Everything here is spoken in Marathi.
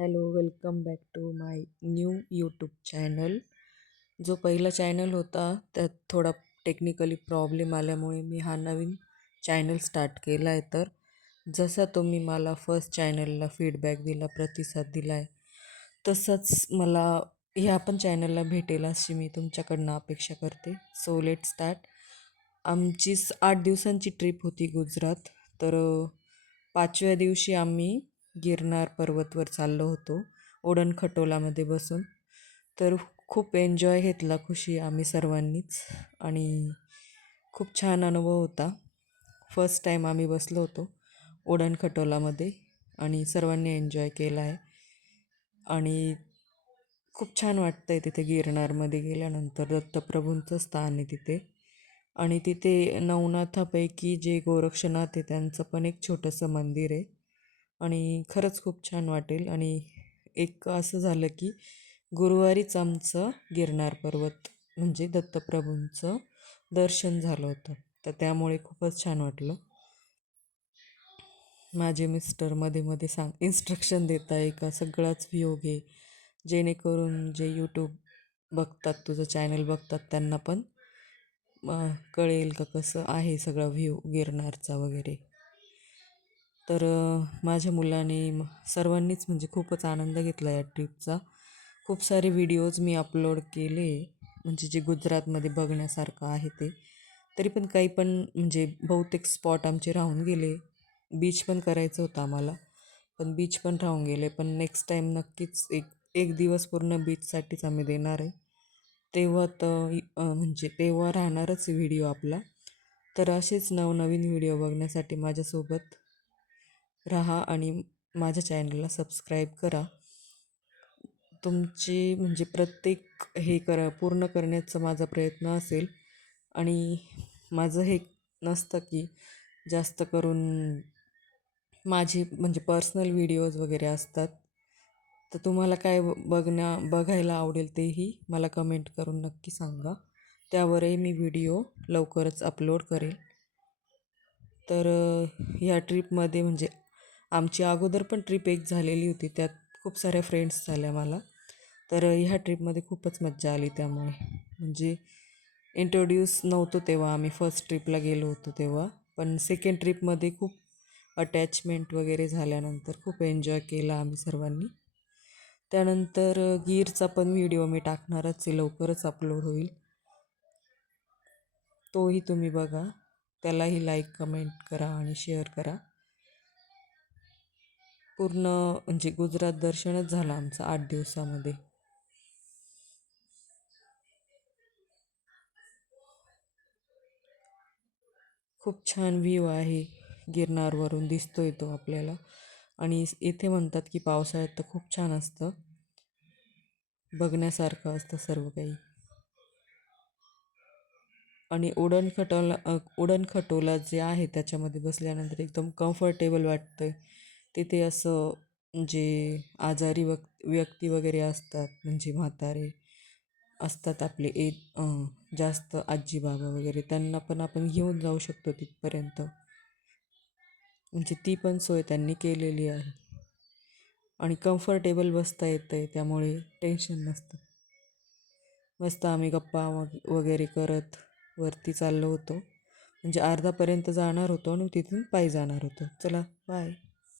Hello, welcome back to my new YouTube channel. जो पहिला चॅनल होता त्यात थोडा टेक्निकली प्रॉब्लेम आल्यामुळे मी हा नवीन चॅनल स्टार्ट केला आहे. तर जसा तुम्ही मला फर्स्ट चॅनलला फीडबॅक दिला, प्रतिसाद दिला आहे, तसंच मला ह्या पण चॅनलला भेटेल अशी मी तुमच्याकडनं अपेक्षा करते. So let start. आमची 8 दिवसांची ट्रिप होती गुजरात. तर 5व्या दिवशी आम्ही गिरनार पर्वतवर चाललो होतो ओडणखटोलामध्ये बसून. तर खूप एन्जॉय घेतला खुशी आम्ही सर्वांनीच आणि खूप छान अनुभव होता. फर्स्ट टाईम आम्ही बसलो होतो ओडणखटोलामध्ये आणि सर्वांनी एन्जॉय केला आहे. आणि खूप छान वाटतं आहे तिथे गिरनारमध्ये गेल्यानंतर. दत्तप्रभूंचं स्थान आहे तिथे आणि तिथे नवनाथापैकी जे गोरक्षनाथ आहे त्यांचं पण एक छोटंसं मंदिर आहे आणि खरंच खूप छान वाटेल. आणि एक असं झालं की गुरुवारीच आमचं गिरनार पर्वत म्हणजे दत्तप्रभूंचं दर्शन झालं होतं, तर त्यामुळे खूपच छान वाटलं. माझे मिस्टर मध्ये मध्ये इन्स्ट्रक्शन देत आहे का सगळाच व्ह्यू घे, जेणेकरून जे यूट्यूब बघतात, तुझं चॅनल बघतात, त्यांना पण कळेल का कसं आहे सगळा व्ह्यू गिरनारचा वगैरे. तर माझ्या मुलाने सर्वांनीच म्हणजे खूपच आनंद घेतला या ट्रिपचा. खूप सारे व्हिडिओज मी अपलोड केले म्हणजे जे गुजरातमध्ये बघण्यासारखं आहे ते. तरी पण काही पण म्हणजे बहुतेक स्पॉट आमचे राहून गेले. बीच पण करायचं होतं आम्हाला, पण बीच पण राहून गेले. पण नेक्स्ट टाईम नक्कीच एक एक दिवस पूर्ण बीचसाठीच आम्ही देणार आहे. तेव्हा तर म्हणजे तेव्हा राहणारच व्हिडिओ आपला. तर असेच नवनवीन व्हिडिओ बघण्यासाठी माझ्यासोबत राहा आणि माझ्या चॅनलला सबस्क्राईब करा. तुमची म्हणजे प्रत्येक हे पूर्ण करण्याचा माझा प्रयत्न असेल. आणि माझं हे नसतं की जास्त करून माझी म्हणजे पर्सनल व्हिडिओज वगैरे असतात. तर तुम्हाला काय बघायला आवडेल तेही मला कमेंट करून नक्की सांगा. त्यावरही मी व्हिडिओ लवकरच अपलोड करेल. तर ह्या ट्रिपमध्ये म्हणजे आमची अगोदर पण ट्रिप एक झालेली होती, त्यात खूप साऱ्या फ्रेंड्स झाल्या मला. तर ह्या ट्रिपमध्ये खूपच मज्जा आली. त्यामुळे म्हणजे इंट्रोड्यूस नव्हतो तेव्हा, आम्ही फर्स्ट ट्रिपला गेलो होतो तेव्हा. पण सेकंड ट्रिपमध्ये खूप अटॅचमेंट वगैरे झाल्यानंतर खूप एन्जॉय केला आम्ही सर्वांनी. त्यानंतर गीरचा पण व्हिडिओ मी टाकणारच आहे, लवकरच अपलोड होईल. तोही तुम्ही बघा, त्यालाही लाईक कमेंट करा आणि शेअर करा. पूर्ण म्हणजे गुजरात दर्शनच झालं आमचं 8 दिवसामध्ये. खूप छान व्ह्यू आहे, गिरनारवरून दिसतोय तो आपल्याला. आणि इथे म्हणतात की पावसाळ्यात तर खूप छान असतं, बघण्यासारखं असतं सर्व काही. आणि उडणखटोला जे आहे त्याच्यामध्ये बसल्यानंतर एकदम कम्फर्टेबल वाटतं. तिथे असं जे आजारी व्यक्ती वगैरे असतात, म्हणजे म्हातारे असतात आपले जास्त आजी बाबा वगैरे, त्यांना पण आपण घेऊन जाऊ शकतो तिथपर्यंत. म्हणजे ती पण सोय त्यांनी केलेली आहे आणि कम्फर्टेबल बसता येतं आहे, त्यामुळे टेन्शन नसतं. मस्त आम्ही गप्पा वगैरे करत वरती चाललो होतो. म्हणजे अर्धापर्यंत जाणार होतो आणि तिथून पायी जाणार होतो. चला बाय.